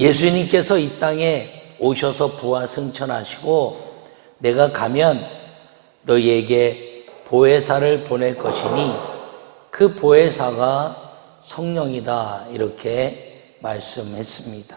예수님께서 이 땅에 오셔서 부활 승천하시고 내가 가면 너희에게 보혜사를 보낼 것이니 그 보혜사가 성령이다, 이렇게 말씀했습니다.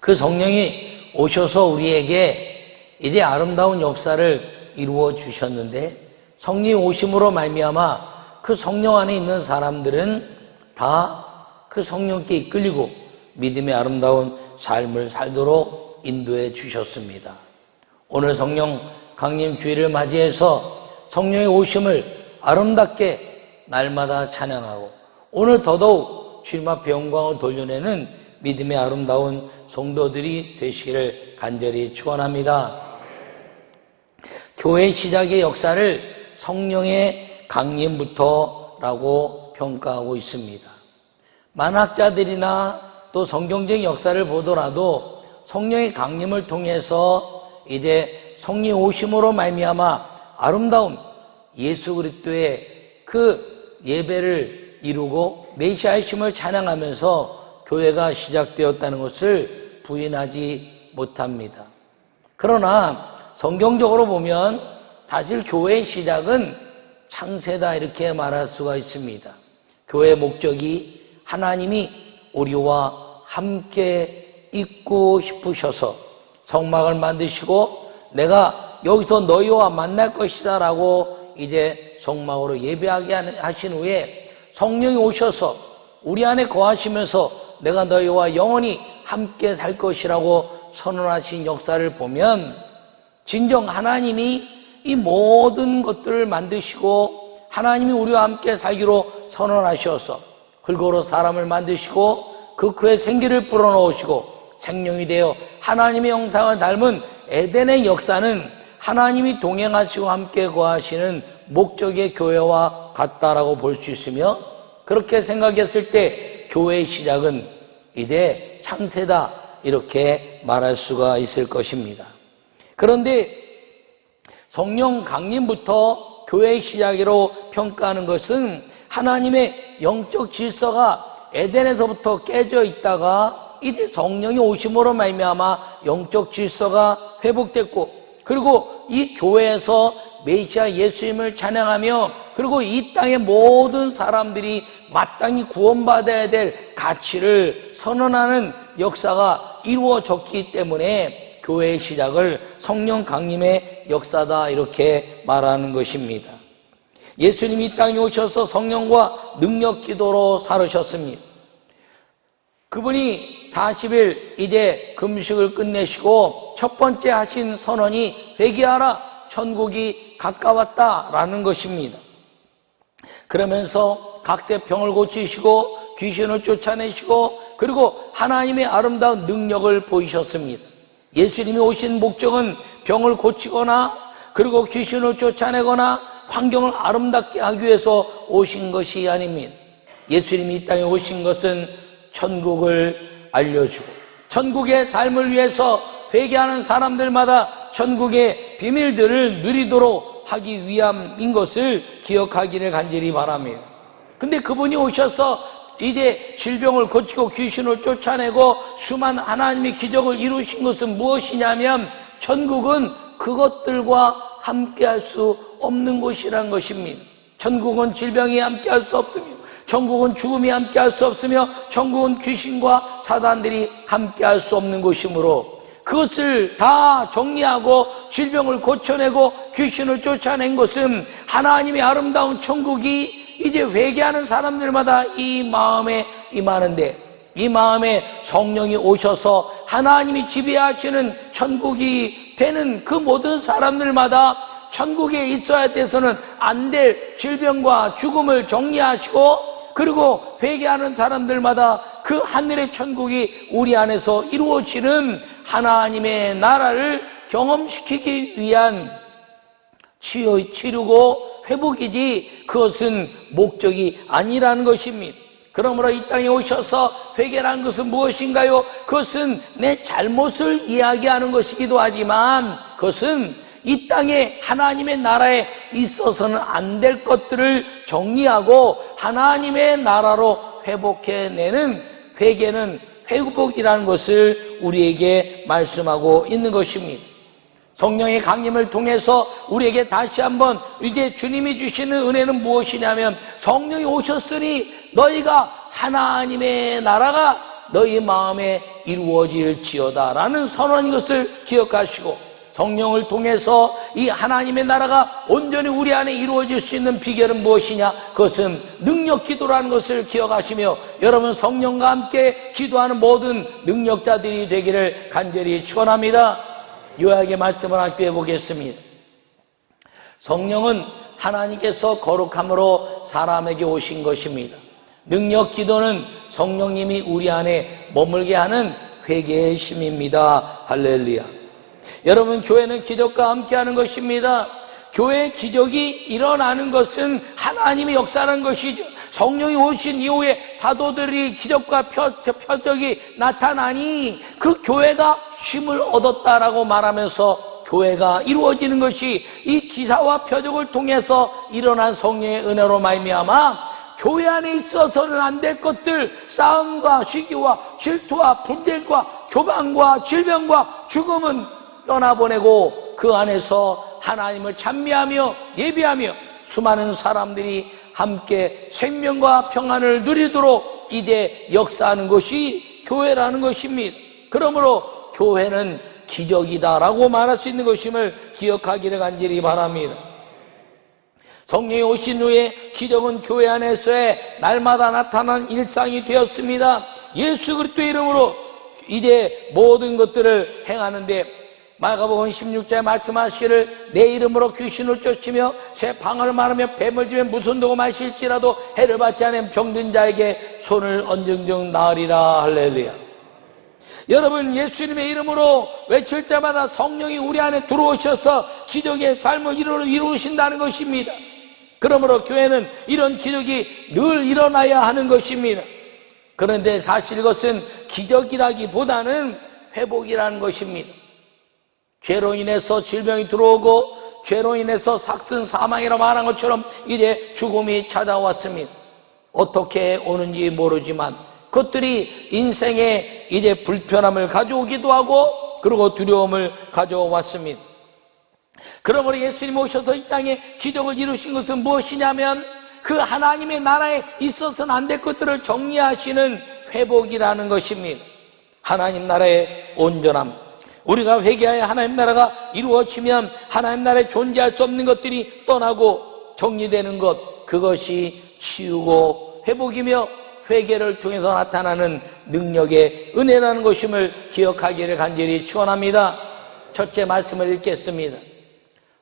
그 성령이 오셔서 우리에게 이제 아름다운 역사를 이루어 주셨는데, 성령이 오심으로 말미암아 그 성령 안에 있는 사람들은 다 그 성령께 이끌리고 믿음의 아름다운 삶을 살도록 인도해 주셨습니다. 오늘 성령 강림 주일을 맞이해서 성령의 오심을 아름답게 날마다 찬양하고, 오늘 더더욱 주님 앞에 영광을 돌려내는 믿음의 아름다운 성도들이 되시기를 간절히 축원합니다. 교회 시작의 역사를 성령의 강림부터라고 평가하고 있습니다. 만학자들이나 또 성경적 역사를 보더라도 성령의 강림을 통해서 이제 성령의 오심으로 말미암아 아름다운 예수 그리스도의 그 예배를 이루고 메시아이심을 찬양하면서 교회가 시작되었다는 것을 부인하지 못합니다. 그러나 성경적으로 보면 사실 교회의 시작은 창세다, 이렇게 말할 수가 있습니다. 교회의 목적이 하나님이 우리와 함께 있고 싶으셔서 성막을 만드시고 내가 여기서 너희와 만날 것이다 라고 이제 성막으로 예배하게 하신 후에 성령이 오셔서 우리 안에 거하시면서 내가 너희와 영원히 함께 살 것이라고 선언하신 역사를 보면, 진정 하나님이 이 모든 것들을 만드시고 하나님이 우리와 함께 살기로 선언하셔서 흙으로 사람을 만드시고 그 후에 생기를 불어넣으시고 생명이 되어 하나님의 형상을 닮은 에덴의 역사는 하나님이 동행하시고 함께 거하시는 목적의 교회와 같다라고 볼 수 있으며, 그렇게 생각했을 때 교회의 시작은 이제 창세다, 이렇게 말할 수가 있을 것입니다. 그런데 성령 강림부터 교회의 시작으로 평가하는 것은 하나님의 영적 질서가 에덴에서부터 깨져 있다가 이제 성령이 오심으로 말미암아 영적 질서가 회복됐고, 그리고 이 교회에서 메시아 예수님을 찬양하며, 그리고 이 땅의 모든 사람들이 마땅히 구원받아야 될 가치를 선언하는 역사가 이루어졌기 때문에 교회의 시작을 성령 강림의 역사다, 이렇게 말하는 것입니다. 예수님이 이 땅에 오셔서 성령과 능력 기도로 살으셨습니다. 그분이 40일 이제 금식을 끝내시고 첫 번째 하신 선언이 회개하라, 천국이 가까웠다라는 것입니다. 그러면서 각세 병을 고치시고 귀신을 쫓아내시고, 그리고 하나님의 아름다운 능력을 보이셨습니다. 예수님이 오신 목적은 병을 고치거나 그리고 귀신을 쫓아내거나 환경을 아름답게 하기 위해서 오신 것이 아닙니다. 예수님이 이 땅에 오신 것은 천국을 알려주고 천국의 삶을 위해서 회개하는 사람들마다 천국의 비밀들을 누리도록 하기 위함인 것을 기억하기를 간절히 바랍니다. 근데 그분이 오셔서 이제 질병을 고치고 귀신을 쫓아내고 수많은 하나님의 기적을 이루신 것은 무엇이냐면, 천국은 그것들과 함께할 수 없는 곳이라는 것입니다. 천국은 질병이 함께할 수 없으며, 천국은 죽음이 함께할 수 없으며, 천국은 귀신과 사단들이 함께할 수 없는 곳이므로, 그것을 다 정리하고 질병을 고쳐내고 귀신을 쫓아낸 것은 하나님의 아름다운 천국이 이제 회개하는 사람들마다 이 마음에 임하는데, 이 마음에 성령이 오셔서 하나님이 지배하시는 천국이 되는 그 모든 사람들마다 천국에 있어야 돼서는 안 될 질병과 죽음을 정리하시고, 그리고 회개하는 사람들마다 그 하늘의 천국이 우리 안에서 이루어지는 하나님의 나라를 경험시키기 위한 치르고 회복이지, 그것은 목적이 아니라는 것입니다. 그러므로 이 땅에 오셔서 회개라는 것은 무엇인가요? 그것은 내 잘못을 이야기하는 것이기도 하지만, 그것은 이 땅에 하나님의 나라에 있어서는 안 될 것들을 정리하고 하나님의 나라로 회복해내는 회개는 회복이라는 것을 우리에게 말씀하고 있는 것입니다. 성령의 강림을 통해서 우리에게 다시 한번 이제 주님이 주시는 은혜는 무엇이냐면, 성령이 오셨으니 너희가 하나님의 나라가 너희 마음에 이루어질지어다 라는 선언인 것을 기억하시고, 성령을 통해서 이 하나님의 나라가 온전히 우리 안에 이루어질 수 있는 비결은 무엇이냐? 그것은 능력 기도라는 것을 기억하시며, 여러분 성령과 함께 기도하는 모든 능력자들이 되기를 간절히 축원합니다. 요약의 말씀을 함께 보겠습니다. 성령은 하나님께서 거룩함으로 사람에게 오신 것입니다. 능력 기도는 성령님이 우리 안에 머물게 하는 회개의 힘입니다. 할렐루야. 여러분, 교회는 기적과 함께하는 것입니다. 교회의 기적이 일어나는 것은 하나님의 역사라는 것이죠. 성령이 오신 이후에 사도들이 기적과 표적이 나타나니 그 교회가 힘을 얻었다라고 말하면서 교회가 이루어지는 것이 이 기사와 표적을 통해서 일어난 성령의 은혜로 말미암아 교회 안에 있어서는 안 될 것들, 싸움과 시기와 질투와 분쟁과 교만과 질병과 죽음은 떠나보내고 그 안에서 하나님을 찬미하며 예배하며 수많은 사람들이 함께 생명과 평안을 누리도록 이제 역사하는 것이 교회라는 것입니다. 그러므로 교회는 기적이다라고 말할 수 있는 것임을 기억하기를 간절히 바랍니다. 성령이 오신 후에 기적은 교회 안에서의 날마다 나타나는 일상이 되었습니다. 예수 그리스도의 이름으로 이제 모든 것들을 행하는데, 마가복음 16장에 말씀하시기를 내 이름으로 귀신을 쫓으며 새 방언을 말하며 뱀을 지면 무슨 도고 마실지라도 해를 받지 않은 병든 자에게 손을 얹은즉 나으리라. 할렐루야. 여러분, 예수님의 이름으로 외칠 때마다 성령이 우리 안에 들어오셔서 기적의 삶을 이루신다는 것입니다. 그러므로 교회는 이런 기적이 늘 일어나야 하는 것입니다. 그런데 사실 이것은 기적이라기보다는 회복이라는 것입니다. 죄로 인해서 질병이 들어오고 죄로 인해서 삭슨 사망이라 말한 것처럼 이제 죽음이 찾아왔습니다. 어떻게 오는지 모르지만 그것들이 인생에 이제 불편함을 가져오기도 하고 그리고 두려움을 가져왔습니다. 그러므로 예수님 오셔서 이 땅에 기적을 이루신 것은 무엇이냐면 그 하나님의 나라에 있어서는 안 될 것들을 정리하시는 회복이라는 것입니다. 하나님 나라의 온전함, 우리가 회개하여 하나님 나라가 이루어지면 하나님 나라에 존재할 수 없는 것들이 떠나고 정리되는 것, 그것이 치유고 회복이며 회개를 통해서 나타나는 능력의 은혜라는 것임을 기억하기를 간절히 축원합니다. 첫째 말씀을 읽겠습니다.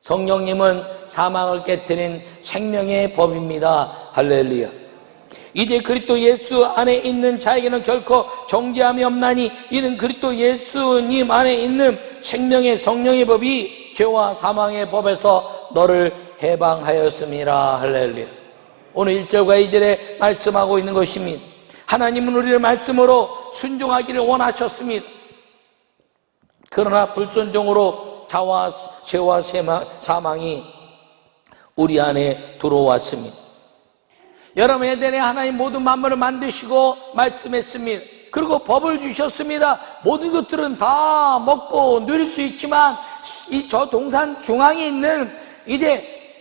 성령님은 사망을 깨트린 생명의 법입니다. 할렐루야. 이제 그리스도 예수 안에 있는 자에게는 결코 정죄함이 없나니 이는 그리스도 예수님 안에 있는 생명의 성령의 법이 죄와 사망의 법에서 너를 해방하였음이라. 할렐루야. 오늘 1절과 2절에 말씀하고 있는 것입니다. 하나님은 우리를 말씀으로 순종하기를 원하셨습니다. 그러나 불순종으로 죄와 사망이 우리 안에 들어왔습니다. 여러분, 에덴에 하나님 모든 만물을 만드시고 말씀했습니다. 그리고 법을 주셨습니다. 모든 것들은 다 먹고 누릴 수 있지만 이 저 동산 중앙에 있는 이제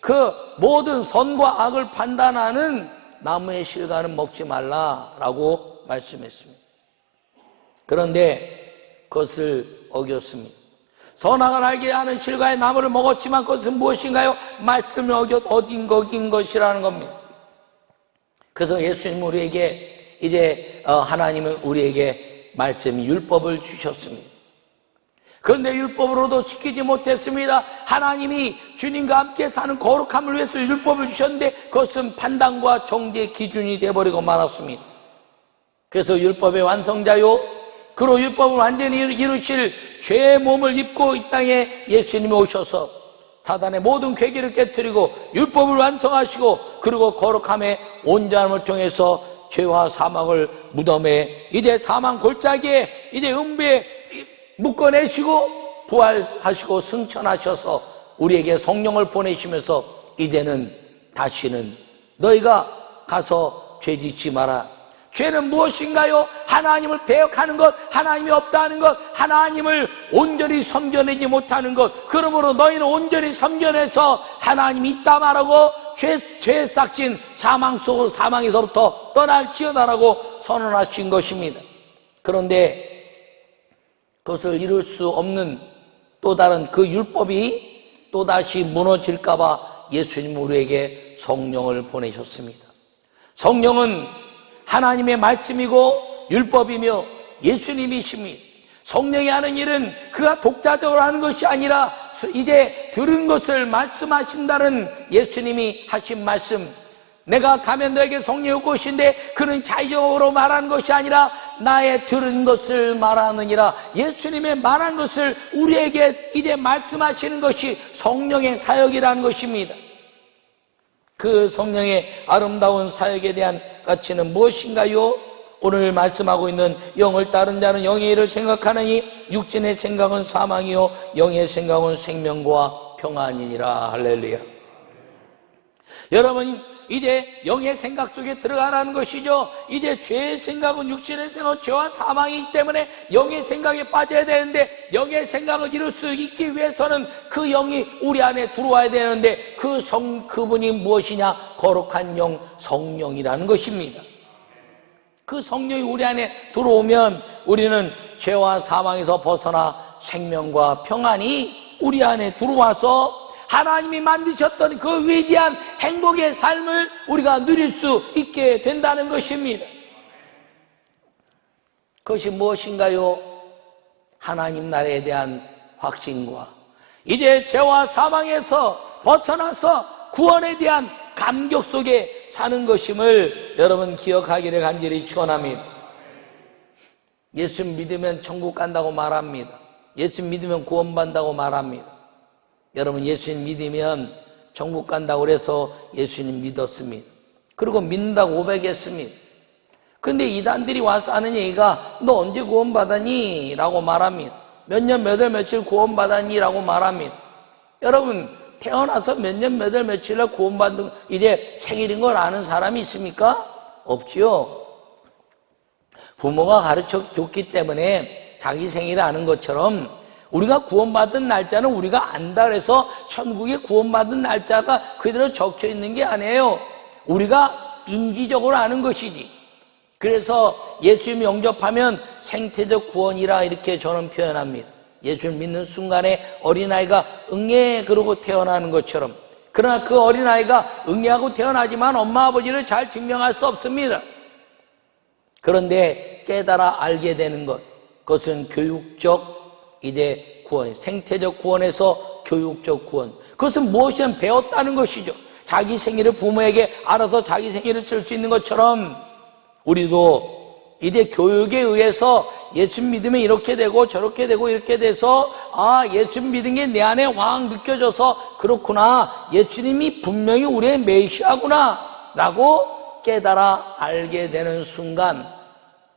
그 모든 선과 악을 판단하는 나무의 실과는 먹지 말라라고 말씀했습니다. 그런데 그것을 어겼습니다. 선악을 알게 하는 실과의 나무를 먹었지만 그것은 무엇인가요? 말씀을 어긴 것이라는 겁니다. 그래서 예수님 우리에게 이제 하나님은 우리에게 말씀 율법을 주셨습니다. 그런데 율법으로도 지키지 못했습니다. 하나님이 주님과 함께 사는 거룩함을 위해서 율법을 주셨는데 그것은 판단과 정죄의 기준이 되어버리고 말았습니다. 그래서 율법의 완성자요, 그로 율법을 완전히 이루실 죄의 몸을 입고 이 땅에 예수님이 오셔서 사단의 모든 괴계를 깨뜨리고 율법을 완성하시고 그리고 거룩함의 온전함을 통해서 죄와 사망을 무덤에 이제 사망 골짜기에 이제 음부에 묶어내시고 부활하시고 승천하셔서 우리에게 성령을 보내시면서 이제는 다시는 너희가 가서 죄짓지 마라. 죄는 무엇인가요? 하나님을 배역하는 것, 하나님이 없다는 것, 하나님을 온전히 섬겨내지 못하는 것. 그러므로 너희는 온전히 섬겨내서 하나님이 있다 말하고 죄에 싹진 사망에서부터 떠날지어다라고 선언하신 것입니다. 그런데 그것을 이룰 수 없는 또 다른 그 율법이 또다시 무너질까 봐 예수님 우리에게 성령을 보내셨습니다. 성령은 하나님의 말씀이고 율법이며 예수님이십니다. 성령이 하는 일은 그가 독자적으로 하는 것이 아니라 이제 들은 것을 말씀하신다는 예수님이 하신 말씀, 내가 가면 너에게 성령이 올 것인데 그는 자의적으로 말하는 것이 아니라 나의 들은 것을 말하느니라. 예수님의 말한 것을 우리에게 이제 말씀하시는 것이 성령의 사역이라는 것입니다. 그 성령의 아름다운 사역에 대한 가치는 무엇인가요? 오늘 말씀하고 있는 영을 따른 자는 영의 일을 생각하느니 육신의 생각은 사망이요 영의 생각은 생명과 평안이니라. 할렐루야. 여러분, 이제 영의 생각 속에 들어가라는 것이죠. 이제 죄의 생각은, 육신의 생각은 죄와 사망이기 때문에 영의 생각에 빠져야 되는데, 영의 생각을 이룰 수 있기 위해서는 그 영이 우리 안에 들어와야 되는데, 그분이 무엇이냐? 거룩한 영, 성령이라는 것입니다. 그 성령이 우리 안에 들어오면 우리는 죄와 사망에서 벗어나 생명과 평안이 우리 안에 들어와서 하나님이 만드셨던 그 위대한 행복의 삶을 우리가 누릴 수 있게 된다는 것입니다. 그것이 무엇인가요? 하나님 나라에 대한 확신과 이제 죄와 사망에서 벗어나서 구원에 대한 감격 속에 사는 것임을 여러분 기억하기를 간절히 축원합니다. 예수 믿으면 천국 간다고 말합니다. 예수 믿으면 구원받는다고 말합니다. 여러분, 예수님 믿으면 천국 간다고 그래서 예수님 믿었습니다. 그리고 믿는다고 고백했습니다. 그런데 이단들이 와서 하는 얘기가 너 언제 구원받았니? 라고 말합니다. 몇 년 몇 월 며칠 구원받았니? 라고 말합니다. 여러분, 태어나서 몇 년 몇 월 며칠날 구원받은 이제 생일인 걸 아는 사람이 있습니까? 없지요. 부모가 가르쳐 줬기 때문에 자기 생일을 아는 것처럼 우리가 구원받은 날짜는 우리가 안다 그래서 천국에 구원받은 날짜가 그대로 적혀 있는 게 아니에요. 우리가 인지적으로 아는 것이지. 그래서 예수님 영접하면 생태적 구원이라 이렇게 저는 표현합니다. 예수를 믿는 순간에 어린아이가 응애 그러고 태어나는 것처럼. 그러나 그 어린아이가 응애하고 태어나지만 엄마 아버지를 잘 증명할 수 없습니다. 그런데 깨달아 알게 되는 것, 그것은 교육적 이제 구원, 생태적 구원에서 교육적 구원. 그것은 무엇이든 배웠다는 것이죠. 자기 생일을 부모에게 알아서 자기 생일을 쓸 수 있는 것처럼 우리도 이제 교육에 의해서 예수 믿으면 이렇게 되고 저렇게 되고 이렇게 돼서 예수 믿은 게 내 안에 확 느껴져서 그렇구나, 예수님이 분명히 우리의 메시아구나 라고 깨달아 알게 되는 순간,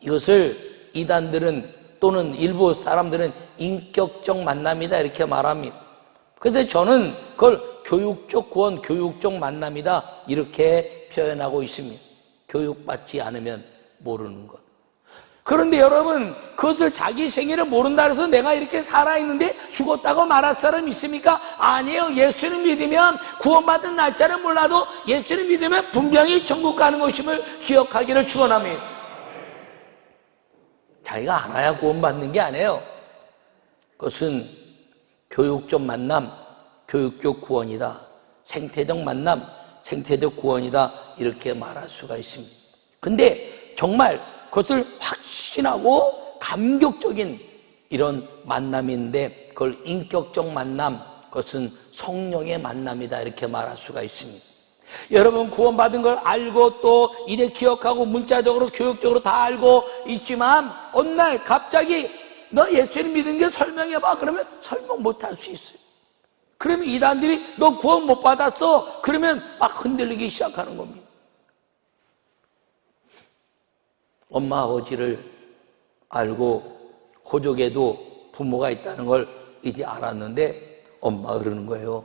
이것을 이단들은 또는 일부 사람들은 인격적 만남이다 이렇게 말합니다. 그런데 저는 그걸 교육적 구원, 교육적 만남이다 이렇게 표현하고 있습니다. 교육받지 않으면 모르는 것. 그런데 여러분, 그것을 자기 생일을 모른다 해서 내가 이렇게 살아있는데 죽었다고 말할 사람 있습니까? 아니에요. 예수를 믿으면 구원받은 날짜를 몰라도 예수를 믿으면 분명히 천국 가는 것임을 기억하기를 축원합니다. 자기가 알아야 구원받는 게 아니에요. 그것은 교육적 만남, 교육적 구원이다. 생태적 만남, 생태적 구원이다. 이렇게 말할 수가 있습니다. 근데 정말 그것을 확신하고 감격적인 이런 만남인데 그걸 인격적 만남, 그것은 성령의 만남이다 이렇게 말할 수가 있습니다. 여러분, 구원받은 걸 알고 또 이래 기억하고 문자적으로 교육적으로 다 알고 있지만 어느 날 갑자기 너 예수님 믿은 게 설명해봐 그러면 설명 못할 수 있어요. 그러면 이단들이 너 구원 못 받았어 그러면 막 흔들리기 시작하는 겁니다. 엄마 아버지를 알고 호족에도 부모가 있다는 걸 이제 알았는데 엄마가 그러는 거예요.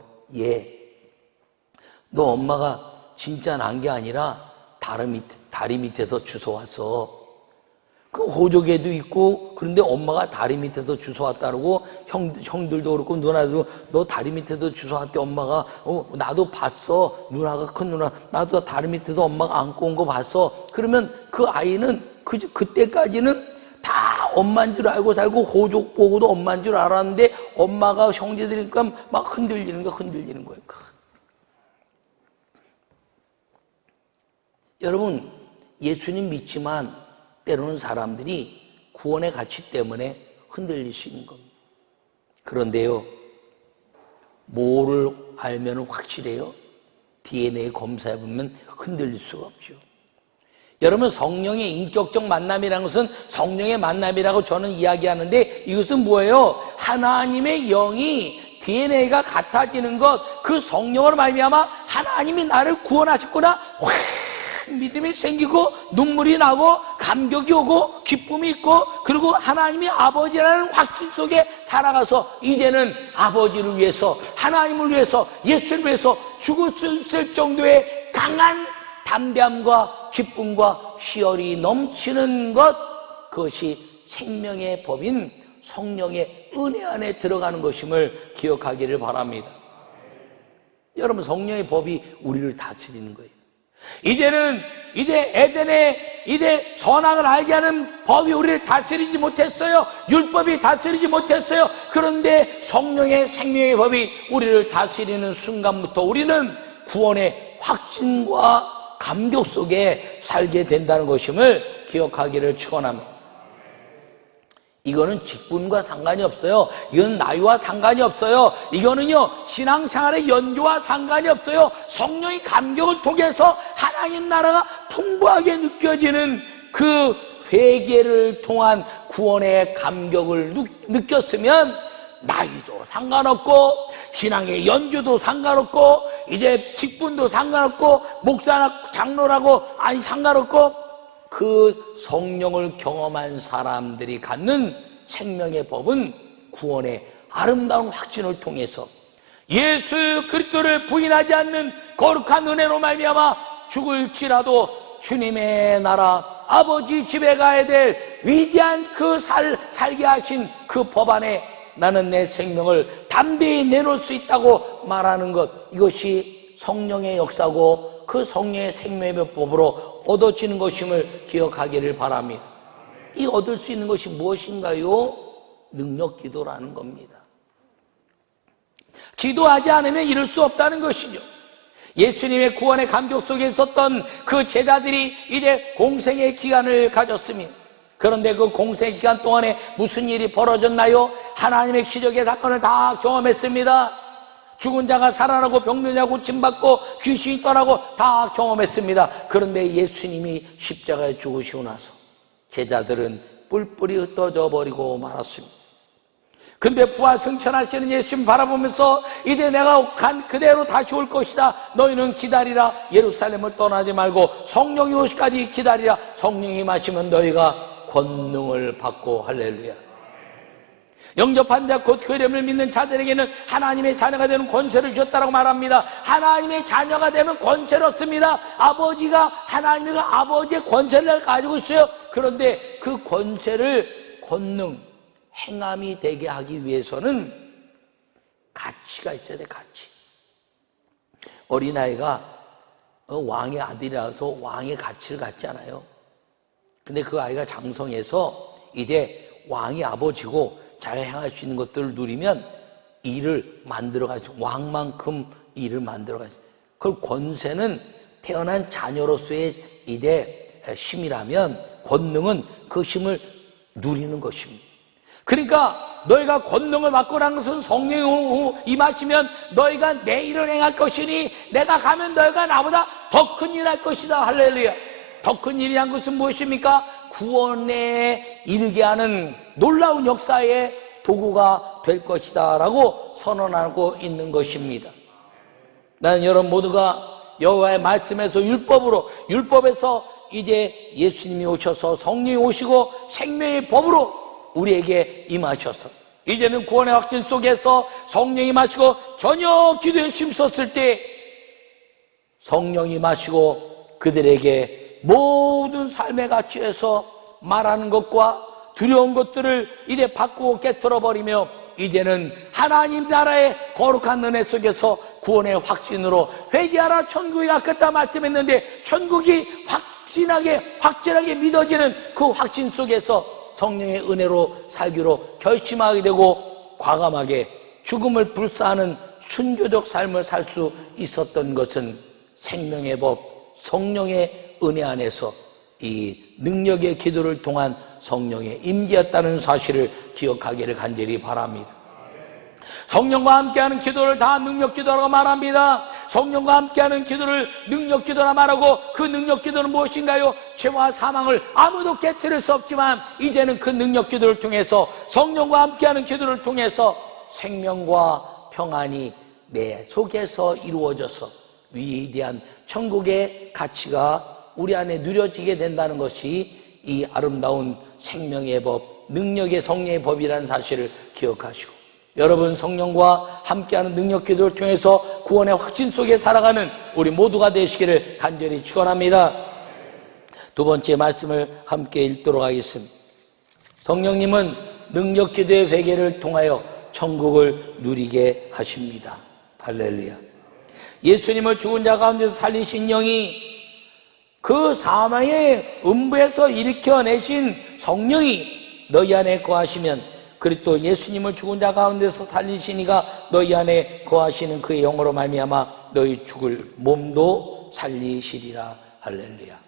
너 엄마가 진짜 난 게 아니라 다리 밑에서 주워왔어. 그 호적에도 있고, 그런데 엄마가 다리 밑에서 주워왔다고 형들도 그렇고 누나도 너 다리 밑에서 주워왔대. 엄마가 나도 봤어. 누나가 큰 누나 나도 다리 밑에서 엄마가 안고 온 거 봤어. 그러면 그 아이는 그때까지는 다 엄마인 줄 알고 살고 호적 보고도 엄마인 줄 알았는데 엄마가 형제들이니까 막 흔들리는 거예요. 여러분, 예수님 믿지만 때로는 사람들이 구원의 가치 때문에 흔들릴 수 있는 겁니다. 그런데요, 뭐를 알면 확실해요? DNA 검사해보면 흔들릴 수가 없죠. 여러분, 성령의 인격적 만남이라는 것은 성령의 만남이라고 저는 이야기하는데, 이것은 뭐예요? 하나님의 영이 DNA가 같아지는 것, 그 성령으로 말미암아 하나님이 나를 구원하셨구나, 확 믿음이 생기고 눈물이 나고 감격이 오고 기쁨이 있고, 그리고 하나님이 아버지라는 확신 속에 살아가서 이제는 아버지를 위해서, 하나님을 위해서, 예수를 위해서 죽을 수 있을 정도의 강한 담대함과 기쁨과 희열이 넘치는 것, 그것이 생명의 법인 성령의 은혜 안에 들어가는 것임을 기억하기를 바랍니다. 여러분, 성령의 법이 우리를 다스리는 거예요. 이제 에덴에 선악을 알게 하는 법이 우리를 다스리지 못했어요. 율법이 다스리지 못했어요. 그런데 성령의 생명의 법이 우리를 다스리는 순간부터 우리는 구원의 확신과 감격 속에 살게 된다는 것임을 기억하기를 축원합니다. 이거는 직분과 상관이 없어요. 이건 나이와 상관이 없어요. 이거는요, 신앙생활의 연조와 상관이 없어요. 성령의 감격을 통해서 하나님 나라가 풍부하게 느껴지는 그 회개를 통한 구원의 감격을 느꼈으면 나이도 상관없고 신앙의 연조도 상관없고 이제 직분도 상관없고 목사나 장로라고 아니 상관없고, 그 성령을 경험한 사람들이 갖는 생명의 법은 구원의 아름다운 확신을 통해서 예수 그리스도를 부인하지 않는 거룩한 은혜로 말미암아 죽을지라도 주님의 나라 아버지 집에 가야 될 위대한 그 살게 하신 그 법 안에 나는 내 생명을 담대히 내놓을 수 있다고 말하는 것, 이것이 성령의 역사고 그 성령의 생명의 법으로 얻어지는 것임을 기억하기를 바랍니다. 이 얻을 수 있는 것이 무엇인가요? 능력 기도라는 겁니다. 기도하지 않으면 이룰 수 없다는 것이죠. 예수님의 구원의 감격 속에 있었던 그 제자들이 이제 공생의 기간을 가졌습니다. 그런데 그 공생의 기간 동안에 무슨 일이 벌어졌나요? 하나님의 기적의 사건을 다 경험했습니다. 죽은 자가 살아나고 병든 자가 고침받고 귀신이 떠나고 다 경험했습니다. 그런데 예수님이 십자가에 죽으시고 나서 제자들은 뿔뿔이 흩어져 버리고 말았습니다. 근데 부활 승천하시는 예수님 바라보면서 이제 내가 간 그대로 다시 올 것이다. 너희는 기다리라. 예루살렘을 떠나지 말고 성령이 오시기까지 기다리라. 성령이 마시면 너희가 권능을 받고. 할렐루야. 영접한 자 곧 그 이름을 믿는 자들에게는 하나님의 자녀가 되는 권세를 주셨다고 말합니다. 하나님의 자녀가 되면 권세를 얻습니다. 아버지가 하나님과 아버지의 권세를 가지고 있어요. 그런데 그 권세를 권능, 행함이 되게 하기 위해서는 가치가 있어야 돼. 가치. 어린아이가 왕의 아들이라서 왕의 가치를 갖지 않아요. 근데 그 아이가 장성해서 이제 왕이 아버지고 자기가 행할 수 있는 것들을 누리면 일을 만들어가지고 왕만큼 일을 만들어가지고, 그 권세는 태어난 자녀로서의 이제 힘이라면 권능은 그 힘을 누리는 것입니다. 그러니까 너희가 권능을 받고 난 것은 성령이 임하시면 너희가 내 일을 행할 것이니 내가 가면 너희가 나보다 더 큰 일 할 것이다. 할렐루야. 더 큰 일이란 것은 무엇입니까? 구원에 이르게 하는 놀라운 역사의 도구가 될 것이다 라고 선언하고 있는 것입니다. 나는 여러분 모두가 여호와의 말씀에서 율법에서 이제 예수님이 오셔서 성령이 오시고 생명의 법으로 우리에게 임하셔서 이제는 구원의 확신 속에서 성령이 마시고 저녁 기도에 힘썼을 때 성령이 마시고 그들에게 모든 삶의 가치에서 말하는 것과 두려운 것들을 이제 바꾸고 깨트려 버리며 이제는 하나님 나라의 거룩한 은혜 속에서 구원의 확신으로 회개하라 천국이 가깝다 말씀했는데 천국이 확실하게 믿어지는 그 확신 속에서 성령의 은혜로 살기로 결심하게 되고 과감하게 죽음을 불사하는 순교적 삶을 살 수 있었던 것은 생명의 법, 성령의 은혜 안에서 이 능력의 기도를 통한 성령의 임재였다는 사실을 기억하기를 간절히 바랍니다. 성령과 함께하는 기도를 다 능력기도라고 말합니다. 성령과 함께하는 기도를 능력기도라 말하고 그 능력기도는 무엇인가요? 죄와 사망을 아무도 깨트릴 수 없지만 이제는 그 능력기도를 통해서 성령과 함께하는 기도를 통해서 생명과 평안이 내 속에서 이루어져서 위대한 천국의 가치가 우리 안에 누려지게 된다는 것이 이 아름다운 생명의 법, 능력의 성령의 법이라는 사실을 기억하시고 여러분 성령과 함께하는 능력기도를 통해서 구원의 확신 속에 살아가는 우리 모두가 되시기를 간절히 축원합니다. 두 번째 말씀을 함께 읽도록 하겠습니다. 성령님은 능력기도의 회개를 통하여 천국을 누리게 하십니다. 할렐루야. 예수님을 죽은 자 가운데서 살리신 영이 그 사망의 음부에서 일으켜내신 성령이 너희 안에 거하시면 그리고 또 예수님을 죽은 자 가운데서 살리신 이가 너희 안에 거하시는 그의 영으로 말미암아 너희 죽을 몸도 살리시리라. 할렐루야.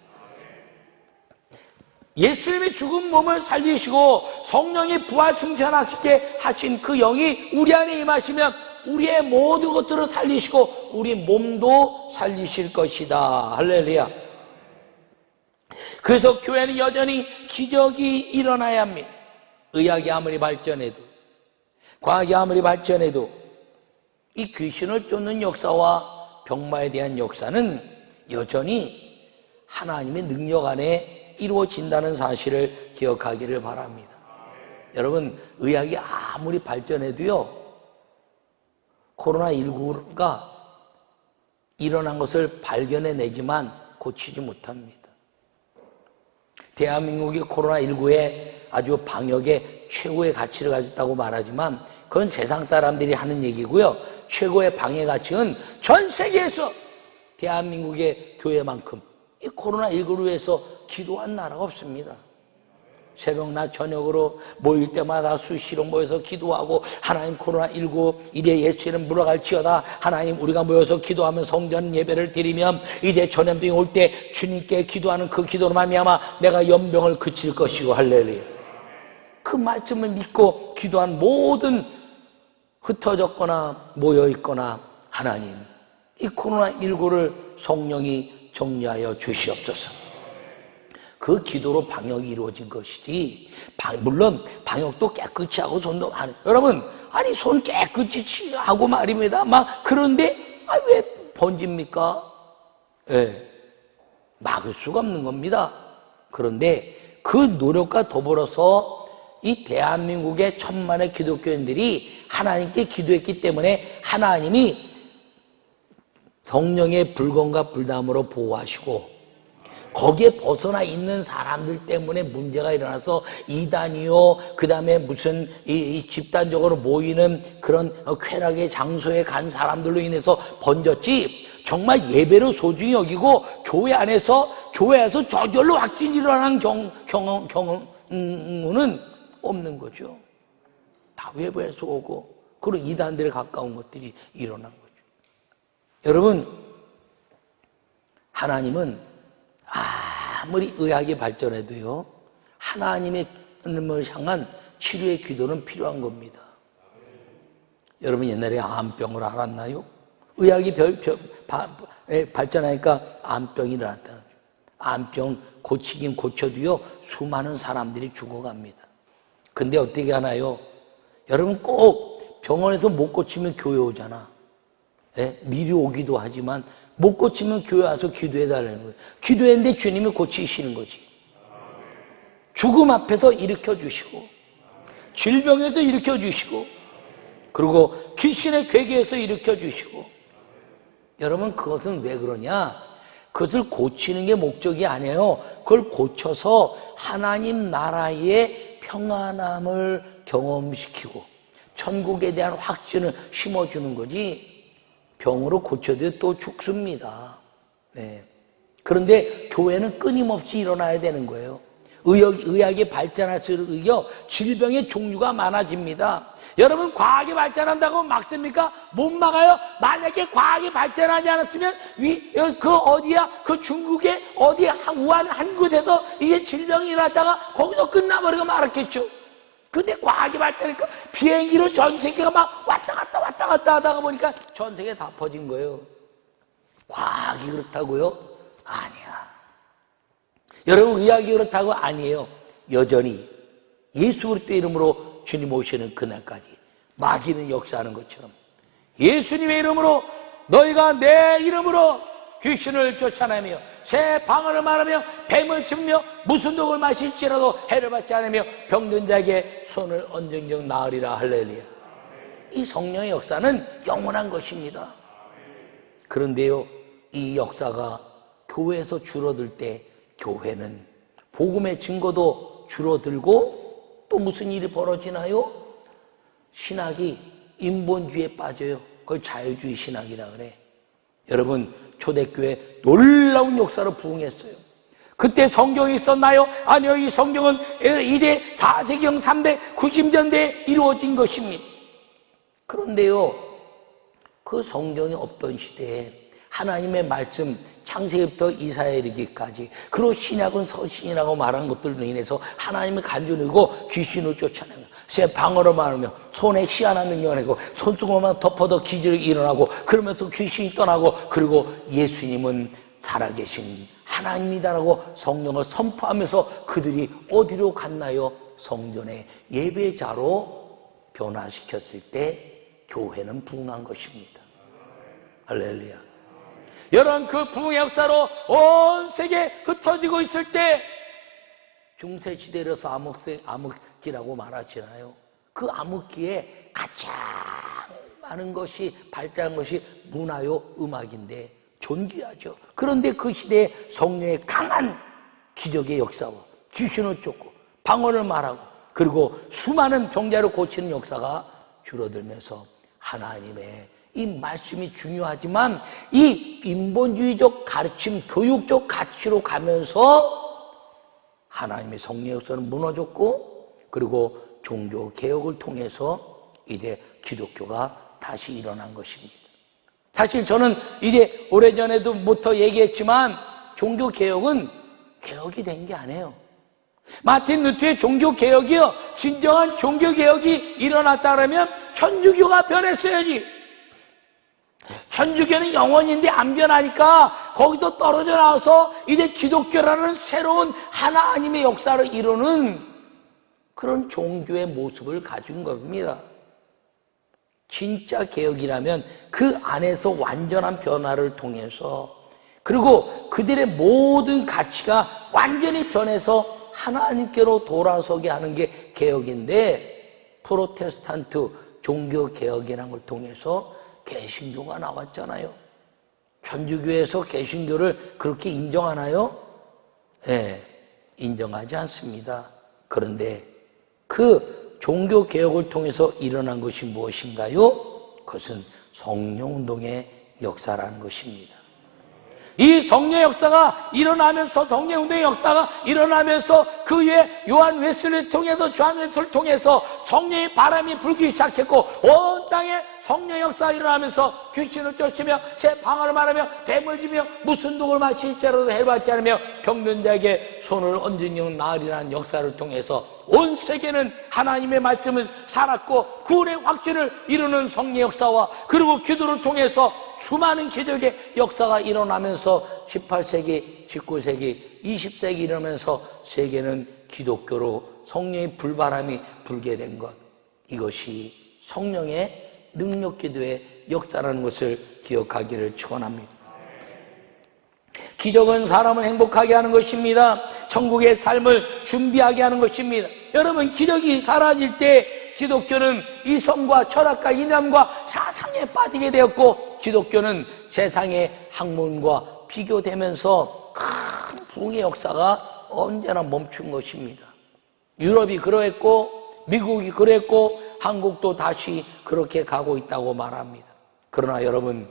예수님이 죽은 몸을 살리시고 성령이 부활 승천하시게 하신 그 영이 우리 안에 임하시면 우리의 모든 것들을 살리시고 우리 몸도 살리실 것이다. 할렐루야. 그래서 교회는 여전히 기적이 일어나야 합니다. 의학이 아무리 발전해도 과학이 아무리 발전해도 이 귀신을 쫓는 역사와 병마에 대한 역사는 여전히 하나님의 능력 안에 이루어진다는 사실을 기억하기를 바랍니다. 여러분 의학이 아무리 발전해도요 코로나19가 일어난 것을 발견해내지만 고치지 못합니다. 대한민국이 코로나19에 아주 방역의 최고의 가치를 가졌다고 말하지만 그건 세상 사람들이 하는 얘기고요. 최고의 방역 가치는 전 세계에서 대한민국의 교회만큼 이 코로나19로 위해서 기도한 나라가 없습니다. 새벽낮 저녁으로 모일 때마다 수시로 모여서 기도하고 하나님 코로나19 이제 예수는 물어갈지어다. 하나님 우리가 모여서 기도하면 성전 예배를 드리면 이제 전염병이 올 때 주님께 기도하는 그 기도로 말미암아 내가 연병을 그칠 것이고 할렐루야. 그 말씀을 믿고 기도한 모든 흩어졌거나 모여있거나 하나님 이 코로나19를 성령이 정리하여 주시옵소서. 그 기도로 방역이 이루어진 것이지 물론 방역도 깨끗이 하고 손도 안 해요. 여러분 아니 손 깨끗이 하고 말입니다. 막 그런데 왜 번집니까? 막을 수가 없는 겁니다. 그런데 그 노력과 더불어서 이 대한민국의 천만의 기독교인들이 하나님께 기도했기 때문에 하나님이 성령의 불건과 불담으로 보호하시고 거기에 벗어나 있는 사람들 때문에 문제가 일어나서 이단이요 그 다음에 무슨 이 집단적으로 모이는 그런 쾌락의 장소에 간 사람들로 인해서 번졌지 정말 예배로 소중히 여기고 교회에서 저절로 확진이 일어나는 경우는 없는 거죠. 다 외부에서 오고 그리고 이단들에 가까운 것들이 일어난 거죠. 여러분 하나님은 아무리 의학이 발전해도요 하나님의 하나님을 향한 치료의 기도는 필요한 겁니다. 여러분 옛날에 암병을 알았나요? 의학이 발전하니까 암병이 일어났다. 암병 고치긴 고쳐도요 수많은 사람들이 죽어갑니다. 근데 어떻게 하나요? 여러분 꼭 병원에서 못 고치면 교회 오잖아. 미리 오기도 하지만 못 고치면 교회 와서 기도해달라는 거예요. 기도했는데 주님이 고치시는 거지. 죽음 앞에서 일으켜주시고 질병에서 일으켜주시고 그리고 귀신의 괴계에서 일으켜주시고 여러분 그것은 왜 그러냐? 그것을 고치는 게 목적이 아니에요. 그걸 고쳐서 하나님 나라의 평안함을 경험시키고 천국에 대한 확신을 심어주는 거지, 병으로 고쳐도 또 죽습니다. 네. 그런데 교회는 끊임없이 일어나야 되는 거예요. 의학이 발전할수록 질병의 종류가 많아집니다. 여러분, 과학이 발전한다고 막습니까? 못 막아요. 만약에 과학이 발전하지 않았으면 그 중국의 우한 한 곳에서 이게 질병이 일어났다가 거기서 끝나버리고 말았겠죠. 근데 과학이 발전하니까 비행기로 전 세계가 막 왔다 갔다 하다가 보니까 전 세계에 다 퍼진 거예요. 과학이 그렇다고요? 아니야. 여러분, 의학이 그렇다고? 아니에요. 여전히 예수 그리스도의 이름으로 주님 오시는 그날까지 마귀는 역사하는 것처럼 예수님의 이름으로 너희가 내 이름으로 귀신을 쫓아내며 새 방언을 말하며 뱀을 짚며 무슨 독을 마실지라도 해를 받지 않으며 병든 자에게 손을 얹은즉 나으리라. 할렐루야. 이 성령의 역사는 영원한 것입니다. 그런데요, 이 역사가 교회에서 줄어들 때 교회는 복음의 증거도 줄어들고 또 무슨 일이 벌어지나요? 신학이 인본주의에 빠져요. 그걸 자유주의 신학이라 그래. 여러분, 초대교회 놀라운 역사로 부흥했어요. 그때 성경이 있었나요? 아니요. 이 성경은 이제 4세기경 390년대에 이루어진 것입니다. 그런데요, 그 성경이 없던 시대에 하나님의 말씀, 창세기부터 이사야에 이르기까지, 그리고 신약은 서신이라고 말하는 것들로 인해서 하나님의 간주내고 귀신을 쫓아내며 새 방언을 말하며 손에 희한한 능력을 내고 손수건만 덮어도 기적이 일어나고 그러면서 귀신이 떠나고, 그리고 예수님은 살아계신 하나님이다라고 성령을 선포하면서 그들이 어디로 갔나요? 성전의 예배자로 변화시켰을 때 교회는 부흥한 것입니다. 할렐루야. 여러분, 그 부흥의 역사로 온 세계에 흩어지고 있을 때 중세시대로서 암흑기라고 말하잖아요. 그 암흑기에 가장 많은 것이 발전한 것이 문화요, 음악인데 존귀하죠. 그런데 그 시대에 성령의 강한 기적의 역사와 귀신을 쫓고 방언을 말하고 그리고 수많은 병자를 고치는 역사가 줄어들면서 하나님의 이 말씀이 중요하지만 이 인본주의적 가르침, 교육적 가치로 가면서 하나님의 성령의 역사는 무너졌고, 그리고 종교 개혁을 통해서 이제 기독교가 다시 일어난 것입니다. 사실 저는 이제 오래전에도 부터 얘기했지만 종교 개혁은 개혁이 된 게 아니에요. 마틴 루터의 종교 개혁이요, 진정한 종교 개혁이 일어났다 그러면 천주교가 변했어야지. 천주교는 영원인데 안 변하니까 거기서 떨어져 나와서 이제 기독교라는 새로운 하나님의 역사를 이루는 그런 종교의 모습을 가진 겁니다. 진짜 개혁이라면 그 안에서 완전한 변화를 통해서, 그리고 그들의 모든 가치가 완전히 변해서 하나님께로 돌아서게 하는 게 개혁인데, 프로테스탄트 종교 개혁이라는 걸 통해서 개신교가 나왔잖아요. 천주교에서 개신교를 그렇게 인정하나요? 네, 인정하지 않습니다. 그런데 그 종교 개혁을 통해서 일어난 것이 무엇인가요? 그것은 성령운동의 역사라는 것입니다. 이 성령 역사가 일어나면서, 성령운동의 역사가 일어나면서 그 위에 요한 웨슬리를 통해서, 조한 웨슬리를 통해서 성령의 바람이 불기 시작했고, 온 땅에 성령 역사가 일어나면서 귀신을 쫓으며 새 방언을 말하며 뱀을 지며 무슨 독을 마실지라도 해받지 않으며 병든 자에게 손을 얹은 나으리라는 역사를 통해서 온 세계는 하나님의 말씀을 살았고 구원의 확신을 이루는 성령 역사와, 그리고 기도를 통해서 수많은 기적의 역사가 일어나면서 18세기, 19세기, 20세기 이러면서 세계는 기독교로 성령의 불바람이 불게 된 것, 이것이 성령의 능력 기도의 역사라는 것을 기억하기를 축원합니다. 기적은 사람을 행복하게 하는 것입니다. 천국의 삶을 준비하게 하는 것입니다. 여러분, 기적이 사라질 때 기독교는 이성과 철학과 이념과 사상에 빠지게 되었고, 기독교는 세상의 학문과 비교되면서 큰 부흥의 역사가 언제나 멈춘 것입니다. 유럽이 그러했고 미국이 그랬고 한국도 다시 그렇게 가고 있다고 말합니다. 그러나 여러분,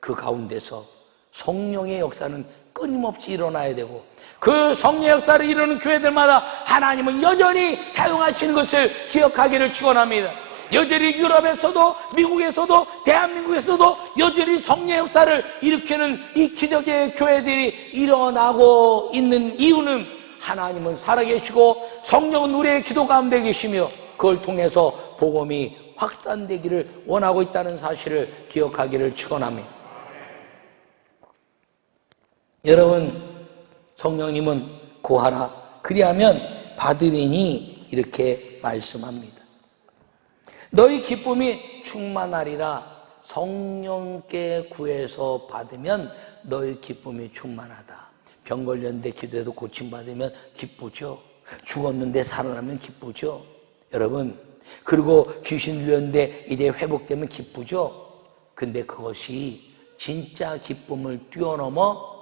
그 가운데서 성령의 역사는 끊임없이 일어나야 되고, 그 성령의 역사를 이루는 교회들마다 하나님은 여전히 사용하시는 것을 기억하기를 축원합니다. 여전히 유럽에서도 미국에서도 대한민국에서도 여전히 성령의 역사를 일으키는 이 기적의 교회들이 일어나고 있는 이유는 하나님은 살아계시고 성령은 우리의 기도 가운데 계시며 그걸 통해서 복음이 확산되기를 원하고 있다는 사실을 기억하기를 축원합니다. 여러분, 성령님은 구하라 그리하면 받으리니 이렇게 말씀합니다. 너희 기쁨이 충만하리라. 성령께 구해서 받으면 너희 기쁨이 충만하다. 병 걸렸는데 기도해도 고침받으면 기쁘죠. 죽었는데 살아나면 기쁘죠. 여러분, 그리고 귀신 들렸는데 이제 회복되면 기쁘죠. 근데 그것이 진짜 기쁨을 뛰어넘어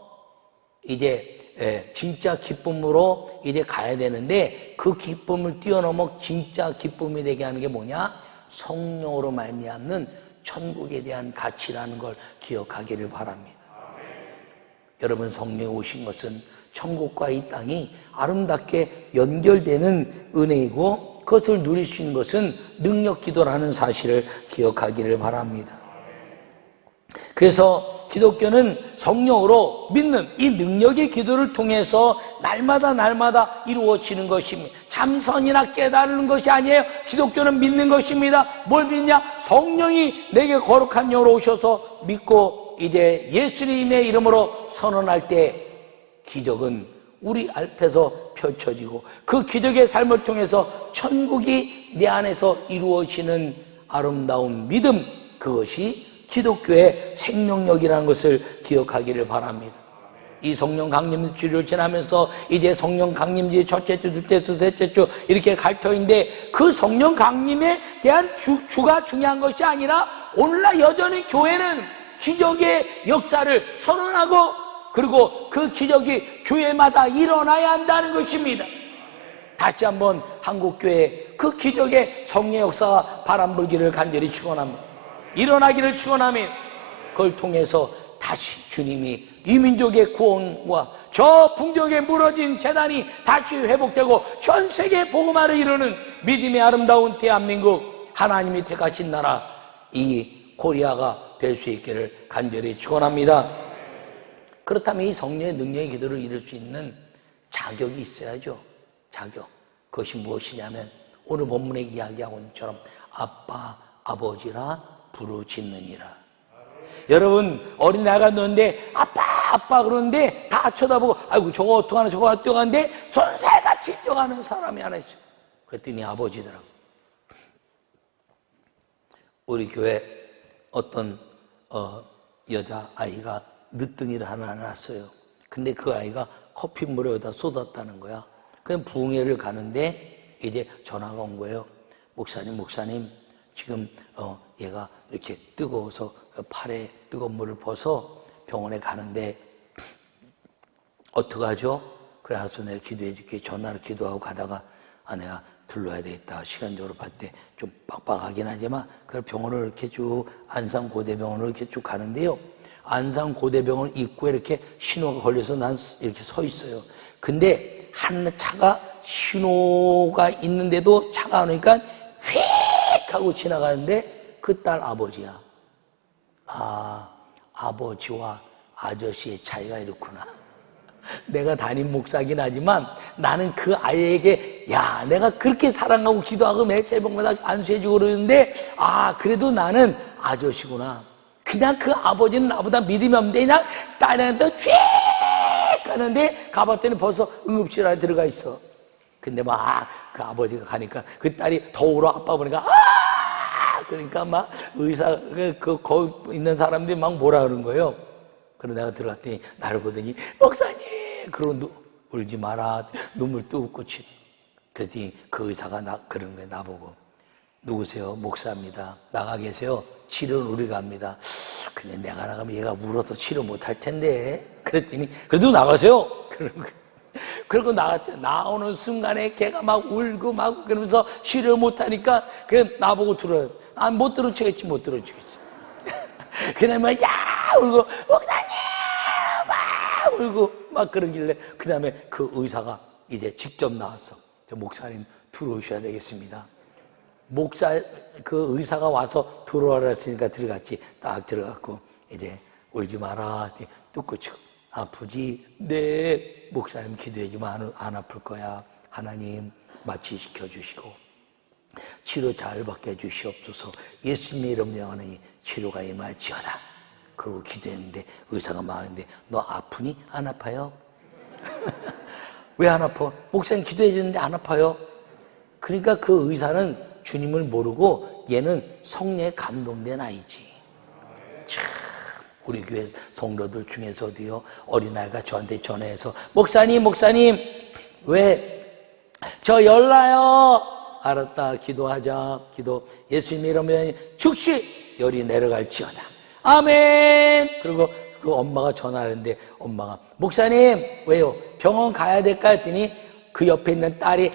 이제 진짜 기쁨으로 이제 가야 되는데, 그 기쁨을 뛰어넘어 진짜 기쁨이 되게 하는 게 뭐냐? 성령으로 말미암는 천국에 대한 가치라는 걸 기억하기를 바랍니다. 여러분, 성령이 오신 것은 천국과 이 땅이 아름답게 연결되는 은혜이고, 그것을 누릴 수 있는 것은 능력 기도라는 사실을 기억하기를 바랍니다. 그래서 기독교는 성령으로 믿는 이 능력의 기도를 통해서 날마다 이루어지는 것입니다. 참선이나 깨달는 것이 아니에요. 기독교는 믿는 것입니다. 뭘 믿냐? 성령이 내게 거룩한 영으로 오셔서 믿고 이제 예수님의 이름으로 선언할 때 기적은 우리 앞에서 펼쳐지고, 그 기적의 삶을 통해서 천국이 내 안에서 이루어지는 아름다운 믿음, 그것이 기독교의 생명력이라는 것을 기억하기를 바랍니다. 이 성령 강림주를 지나면서 이제 성령 강림주 첫째 주, 둘째 주, 셋째 주 이렇게 갈 터인데, 그 성령 강림에 대한 주가 중요한 것이 아니라 오늘날 여전히 교회는 기적의 역사를 선언하고, 그리고 그 기적이 교회마다 일어나야 한다는 것입니다. 다시 한번 한국교회 그 기적의 성령의 역사가 바람불기를 간절히 축원합니다. 일어나기를 축원하며, 그걸 통해서 다시 주님이 이 민족의 구원과 저 풍족에 무너진 재단이 다시 회복되고 전 세계 복음화를 이루는 믿음의 아름다운 대한민국, 하나님이 택하신 나라 이 코리아가 될 수 있기를 간절히 축원합니다. 그렇다면 이 성령의 능력의 기도를 이룰 수 있는 자격이 있어야죠. 자격. 그것이 무엇이냐면 오늘 본문에 이야기하고 있는 것처럼 아빠, 아버지라 부르짖느니라. 여러분, 어린아이가 넣는데 아빠 그러는데 다 쳐다보고 아이고 저거 어떡하나 저거 어떡하는데 손살같이 뛰어가는 사람이 하나 있어요. 그랬더니 아버지더라고. 우리 교회 어떤 여자아이가 늦둥이를 하나 낳았어요. 근데 그 아이가 커피물에 여기다 쏟았다는 거야. 그냥 부흥회를 가는데 이제 전화가 온 거예요. 목사님 지금 얘가 이렇게 뜨거워서 팔에 뜨거운 물을 부어서 병원에 가는데 어떡하죠? 그래서 내가 기도해 줄게. 전화로 기도하고 가다가 내가 들러야 되겠다. 시간적으로 봤을 때 좀 빡빡하긴 하지만 그 병원을 이렇게 쭉 안산고대병원으로 이렇게 쭉 가는데요. 안산고대병원 입구에 이렇게 신호가 걸려서 난 이렇게 서 있어요. 근데 한 차가 신호가 있는데도 차가 안 오니까 휙 하고 지나가는데 그 딸 아버지야. 아버지와 아저씨의 차이가 이렇구나. 내가 담임 목사긴 하지만 나는 그 아이에게 내가 그렇게 사랑하고 기도하고 매 새벽마다 안수해주고 그러는데 그래도 나는 아저씨구나. 그냥 그 아버지는 나보다 믿음이 없는데 그냥 딸한테 휙 가는데 가봤더니 벌써 응급실 안에 들어가 있어. 근데 그 아버지가 가니까 그 딸이 더 울어. 아빠 보니까 그러니까 막 의사 거기 있는 사람들이 막 뭐라 그러는 거예요. 그래서 내가 들어갔더니 나를 보더니 목사님 그러고 울지 마라. 눈물 뚝 꽂히네. 그랬더니 그 의사가 그런 거예요. 나보고 누구세요? 목사입니다. 나가 계세요? 치료는 우리가 합니다. 근데 내가 나가면 얘가 울어도 치료 못할 텐데. 그랬더니 그래도 나가세요. 그러고 나갔죠. 나오는 순간에 걔가 막 울고 막 그러면서 치료 못하니까 그냥 나보고 들어요. 아, 못 들어주겠지, 못 들어주겠지. 그냥 막 야 울고 목사님 막 울고 막 그러길래 그 다음에 그 의사가 이제 직접 나왔어. 저 목사님 들어오셔야 되겠습니다. 목사 그 의사가 와서 들어오라 했으니까 들어갔지. 딱 들어갔고 이제 울지 마라. 뚝 치고 아프지? 네. 목사님 기도해주면 안 아플 거야. 하나님 마취시켜 주시고 치료 잘 받게 해주시옵소서. 예수님의 이름 영원히 치료가 임할지어다. 그러고 기도했는데 의사가 말하는데 너 아프니? 안 아파요? 왜 안 아파? 목사님 기도해 주는데 안 아파요? 그러니까 그 의사는 주님을 모르고 얘는 성령에 감동된 아이지. 참 우리 교회 성도들 중에서도요 어린아이가 저한테 전화해서 목사님 왜 저 열나요? 알았다. 기도하자. 기도. 예수님 이러면 즉시 열이 내려갈지어다. 아멘. 그리고 그 엄마가 전화를 했는데 엄마가 목사님 왜요? 병원 가야 될까 했더니 그 옆에 있는 딸이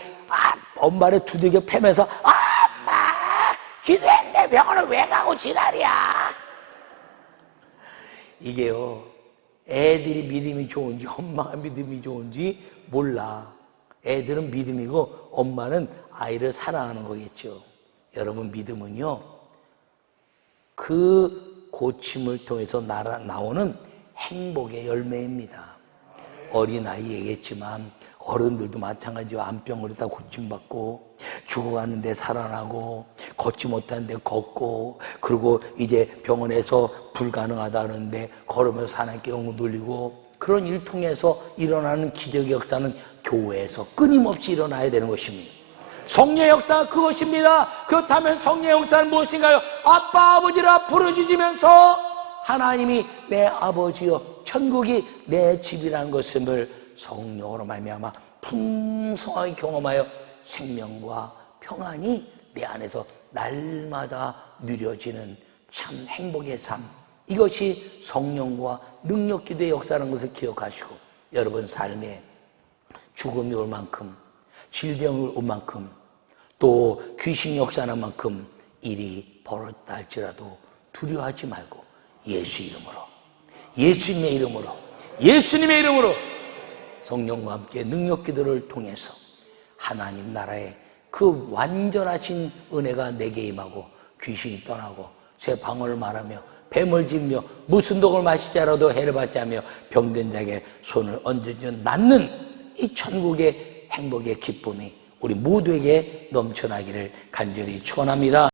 엄마를 두들겨 패면서 엄마 기도했는데 병원을 왜 가고 지랄이야. 이게요 애들이 믿음이 좋은지 엄마가 믿음이 좋은지 몰라. 애들은 믿음이고 엄마는 아이를 사랑하는 거겠죠. 여러분 믿음은요 그 고침을 통해서 나오는 행복의 열매입니다. 어린아이 얘기했지만 어른들도 마찬가지로 암병으로 다 고침받고 죽어가는데 살아나고 걷지 못하는데 걷고 그리고 이제 병원에서 불가능하다는데 걸으면서 하나님께 영을 돌리고 그런 일 통해서 일어나는 기적의 역사는 교회에서 끊임없이 일어나야 되는 것입니다. 성령의 역사가 그것입니다. 그렇다면 성령의 역사는 무엇인가요? 아빠 아버지라 부르짖으면서 하나님이 내 아버지여 천국이 내 집이라는 것을 성령으로 말미암아 풍성하게 경험하여 생명과 평안이 내 안에서 날마다 누려지는 참 행복의 삶. 이것이 성령과 능력 기도의 역사라는 것을 기억하시고 여러분 삶에 죽음이 올 만큼 질병이 올 만큼 또 귀신 역사하는 만큼 일이 벌어졌다 할지라도 두려워하지 말고 예수 이름으로 예수님의 이름으로 성령과 함께 능력 기도를 통해서 하나님 나라의 그 완전하신 은혜가 내게 임하고 귀신이 떠나고 새 방언을 말하며 뱀을 짓며 무슨 독을 마시지 않아도 해를 받지 않으며 병든 자에게 손을 얹어주는 낫는 이 천국의 행복의 기쁨이 우리 모두에게 넘쳐나기를 간절히 축원합니다.